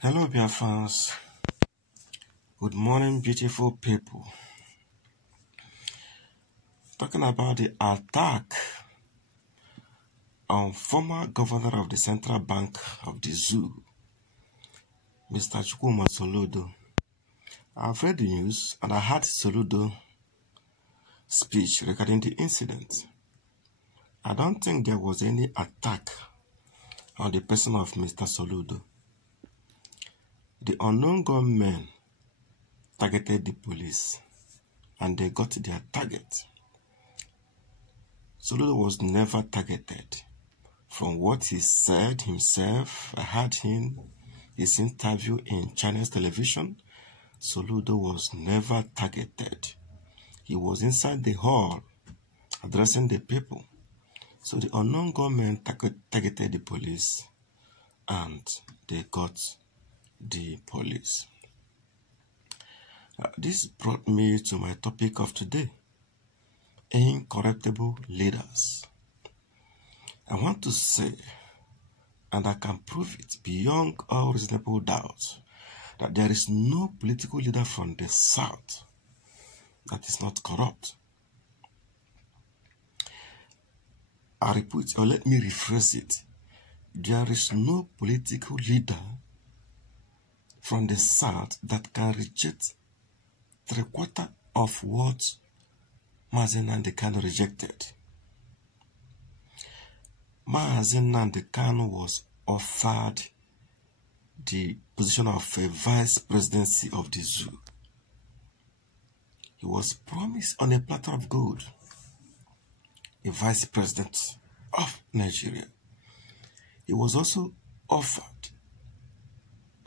Hello, dear fans. Good morning, beautiful people. Talking about the attack on former governor of the Central Bank of the Zoo, Mr. Chukwuma Soludo. I've read the news and I heard Soludo's speech regarding the incident. I don't think there was any attack on the person of Mr. Soludo. The unknown gunmen targeted the police and they got their target. Soludo was never targeted. From what he said himself, I heard his interview in Chinese television. Soludo was never targeted. He was inside the hall addressing the people. So the unknown gunmen targeted the police and they got the police. This brought me to my topic of today, incorruptible leaders. I want to say, and I can prove it beyond all reasonable doubt, that there is no political leader from the South that is not corrupt. I repeat, or let me rephrase it. There is no political leader from the South that can reject 3/4 of what Mazi Nnamdi Kanu rejected. Mazi Nnamdi Kanu was offered the position of a vice presidency of the zoo. He was promised on a platter of gold a vice president of Nigeria. He was also offered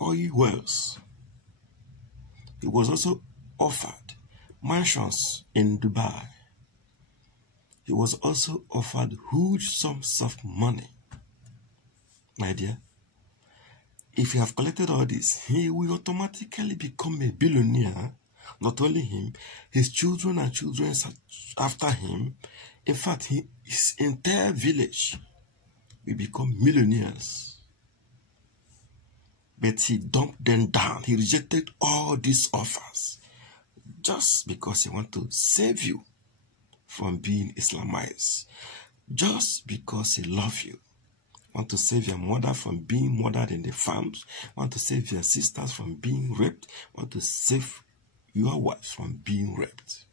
oil wells. He was also offered mansions in Dubai. He was also offered huge sums of money. My dear, if you have collected all this, he will automatically become a billionaire. Not only him, his children and children after him. In fact, his entire village will become millionaires. But he dumped them down. He rejected all these offers just because he wants to save you from being Islamized. Just because he loves you. Want to save your mother from being murdered in the farms. Want to save your sisters from being raped. Want to save your wife from being raped.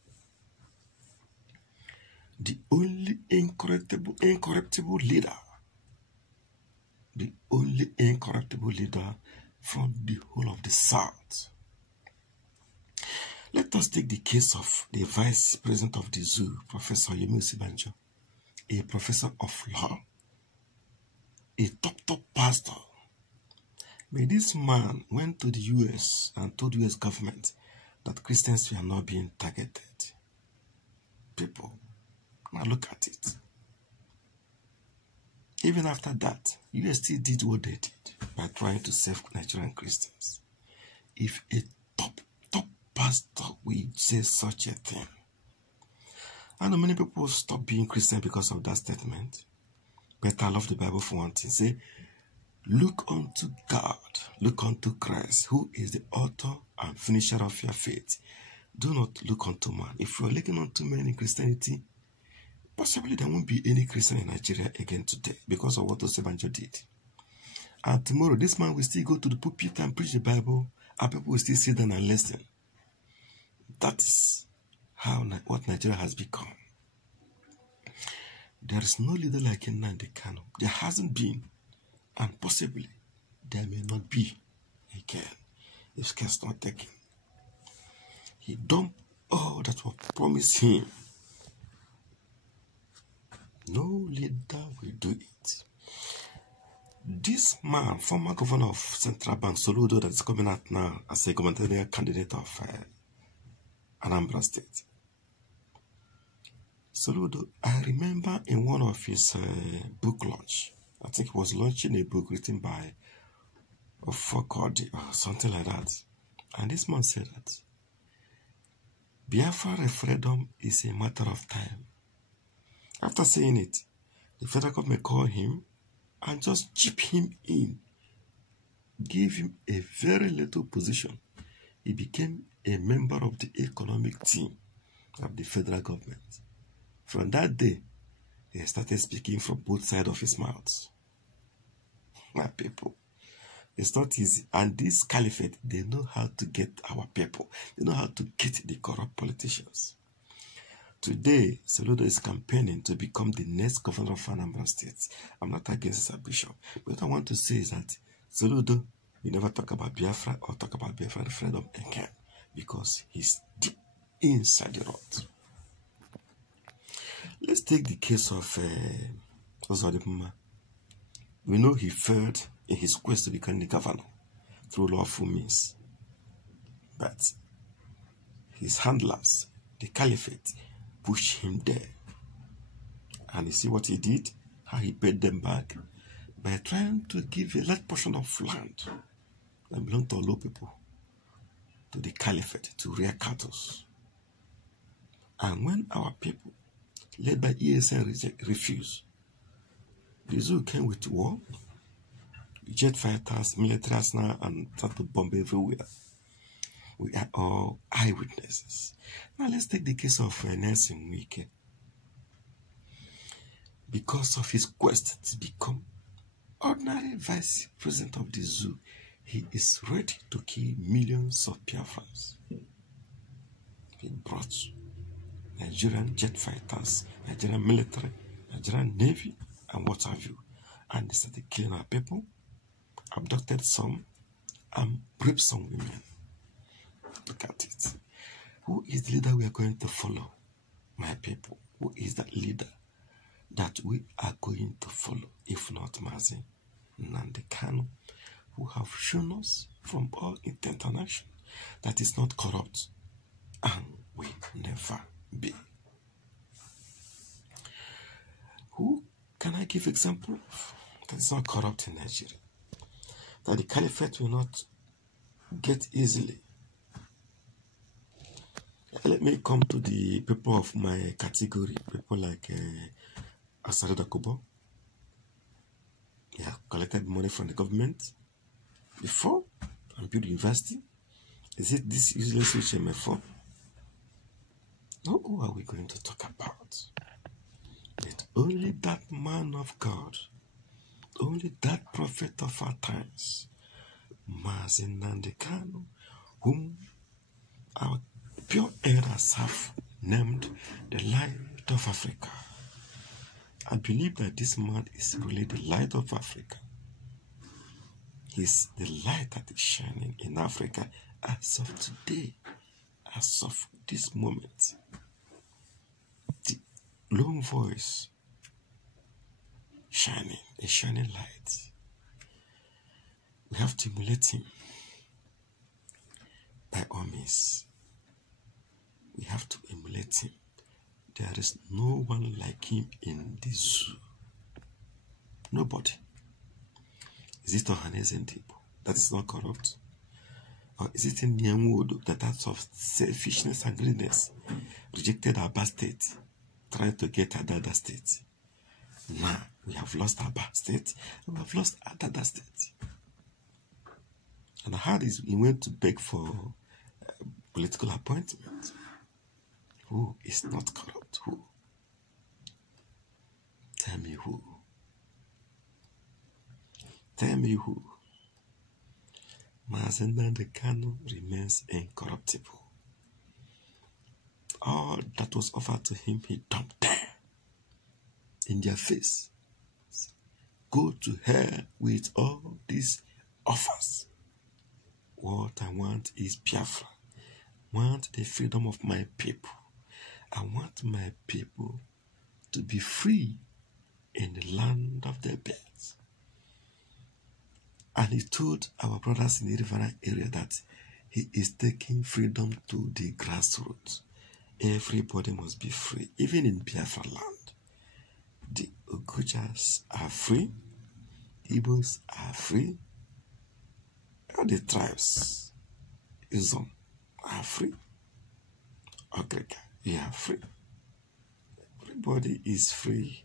The only incorruptible leader. The only incorruptible leader from the whole of the South. Let us take the case of the vice president of the zoo, Professor Yemi Osinbajo, a professor of law, a top pastor. But this man went to the US and told the US government that Christians were not being targeted. People, now look at it. Even after that, US still did what they did by trying to save Nigerian Christians. If a top pastor will say such a thing, I know many people stop being Christian because of that statement. But I love the Bible for one thing. Say, look unto God, look unto Christ, who is the author and finisher of your faith. Do not look unto man. If you are looking unto men in Christianity, possibly there won't be any Christian in Nigeria again today because of what Osinbajo did. And tomorrow, this man will still go to the pulpit and preach the Bible, and people will still sit down and listen. That is what Nigeria has become. There is no leader like Nnamdi Kanu. There hasn't been, and possibly there may not be again if care is not taken. He dumped all that was promised him. No leader will do it. This man, former governor of Central Bank, Soludo, that is coming out now as a gubernatorial candidate of Anambra State. Soludo, I remember in one of his book launch, I think he was launching a book written by Ofokodi or something like that. And this man said that Biafra referendum is a matter of time. After saying it, the federal government called him and just chip him in gave him a very little position. He became a member of the economic team of the federal government. From that day, he started speaking from both sides of his mouth. My people, it's not easy. And this caliphate, they know how to get our people. They know how to get the corrupt politicians. Today, Soludo is campaigning to become the next governor of Anambra State. I'm not against his ambition. But what I want to say is that Soludo, we never talk about Biafra or talk about Biafra referendum again, because he's deep inside the rot. Let's take the case of Ozodimma. We know he failed in his quest to become the governor through lawful means. But his handlers, the caliphate, pushed him there. And you see what he did? How he paid them back? By trying to give a large portion of land that belonged to all people to the caliphate to rear cattle. And when our people, led by ESN, refused, the zoo came with war, jet fighters, military arsenal, and started to bomb everywhere. We are all eyewitnesses. Now let's take the case of Nelson Wike. Because of his quest to become ordinary vice president of the zoo, he is ready to kill millions of Biafrans. He brought Nigerian jet fighters, Nigerian military, Nigerian navy, and what have you. And they started killing our people, abducted some, and raped some women. Look at it. Who is the leader we are going to follow, my people? Who is that leader that we are going to follow, if not Mazi Nnamdi Kanu, who have shown us from all intent and action that is not corrupt and will never be. Who can I give example of that is not corrupt in Nigeria? That the caliphate will not get easily. Let me come to the people of my category, people like Asare Dakubo. He have collected money from the government before and built university. Is it this useless HMF4? No, who are we going to talk about? But only that man of God, only that prophet of our times, Mazi Nnamdi Kanu, whom our pure elders have named the light of Africa. I believe that this man is really the light of Africa. He's the light that is shining in Africa as of today, as of this moment. The lone voice shining, a shining light. We have to emulate him by all means. We have to emulate him. There is no one like him in this zoo. Nobody. Is it Ohanaeze Ndigbo that is not corrupt? Or is it in Nyamuodo that out of selfishness and greediness rejected Aba State, trying to get Adada State? Now we have lost Aba State and we have lost Adada State. And I heard he went to beg for political appointment. Who is not corrupt? Who? Tell me who. Tell me who. Mazi Nnamdi Kanu remains incorruptible. All that was offered to him, he dumped there in their face. Go to hell with all these offers. What I want is Biafra. I want the freedom of my people. I want my people to be free in the land of their birth. And he told our brothers in the Riverine area that he is taking freedom to the grassroots. Everybody must be free, even in Biafra land. The Ogujas are free, Igbos are free, all the tribes, Izom, are free. Okrika, we are free. Everybody is free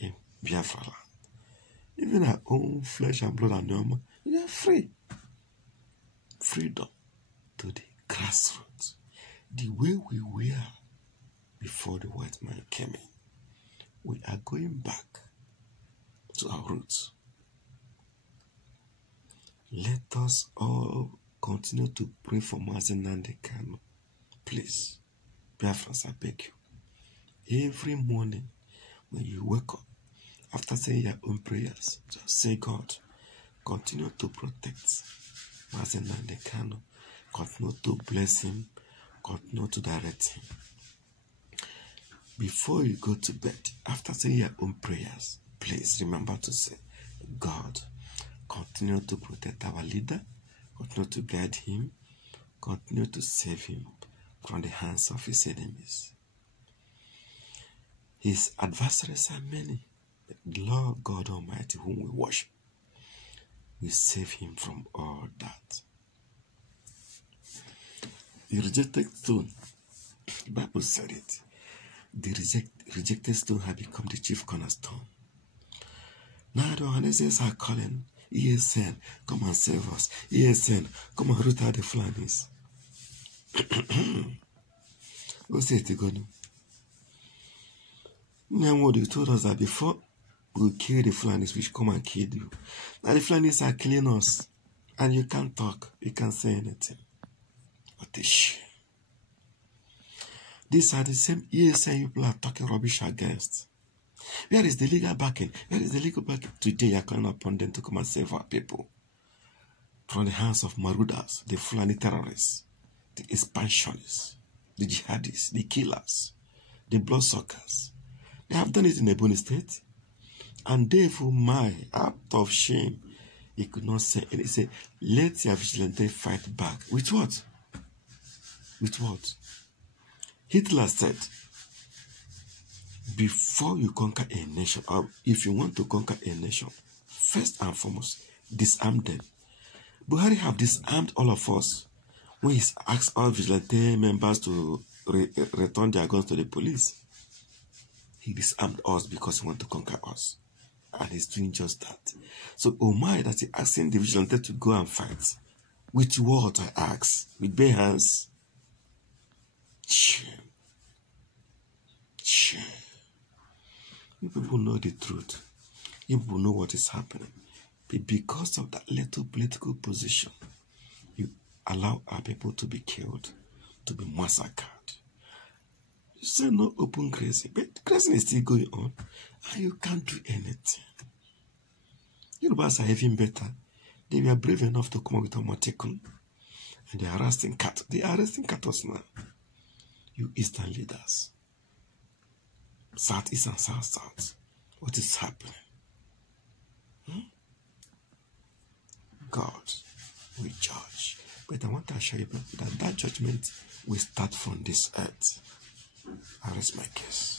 in Biafra land. Even our own flesh and blood and normal, we are free. freedom to the grassroots, the way we were before the white man came in. We are going back to our roots. Let us all continue to pray for Mazi Nnamdi Kanu. Please, Biafrans, I beg you. Every morning when you wake up, after saying your own prayers, just say, God, continue to protect Mazi Nnamdi Kanu. Continue to bless him. Continue to direct him. Before you go to bed, after saying your own prayers, please remember to say, God, continue to protect our leader. Continue to guide him. Continue to save him from the hands of his enemies. His adversaries are many. But the Lord God Almighty, whom we worship, will save him from all that. The rejected stone, the Bible said it. The rejected stone had become the chief cornerstone. Now the Ohaneses are calling, ESN, come and save us. ESN, come and root out the Fulanis. Who said it going? Nyamwodi told us that before we kill the Fulanis, we should come and kill you. Now the Fulanis are killing us, and you can't talk, you can't say anything. What a shame. These are the same ESN people are talking rubbish against. Where is the legal backing? Where is the legal backing? Today you are calling upon them to come and save our people from the hands of Marudas, the Fulani terrorists, the expansionists, the jihadists, the killers, the bloodsuckers. They have done it in Ebony State. And therefore, out of shame, he could not say anything. He said, let your vigilante fight back. With what? With what? Hitler said, before you conquer a nation, or if you want to conquer a nation, first and foremost, disarm them. Buhari have disarmed all of us when he asked all vigilante members to return their guns to the police. He disarmed us because he wants to conquer us. And he's doing just that. So Omar that he asking the vigilante to go and fight. With what, I ask? With bare hands? Shame. Shame. You people know the truth. You people know what is happening. But because of that little political position, you allow our people to be killed, to be massacred. You say no open grazing, but grazing is still going on, and you can't do anything. Yorubas are even better. They were brave enough to come up with a motikun, and they are arresting cattle. They are arresting cattle now. You Eastern leaders, South East and South South, what is happening? God will judge. But I want to assure you that that judgment will start from this earth. I rest my case.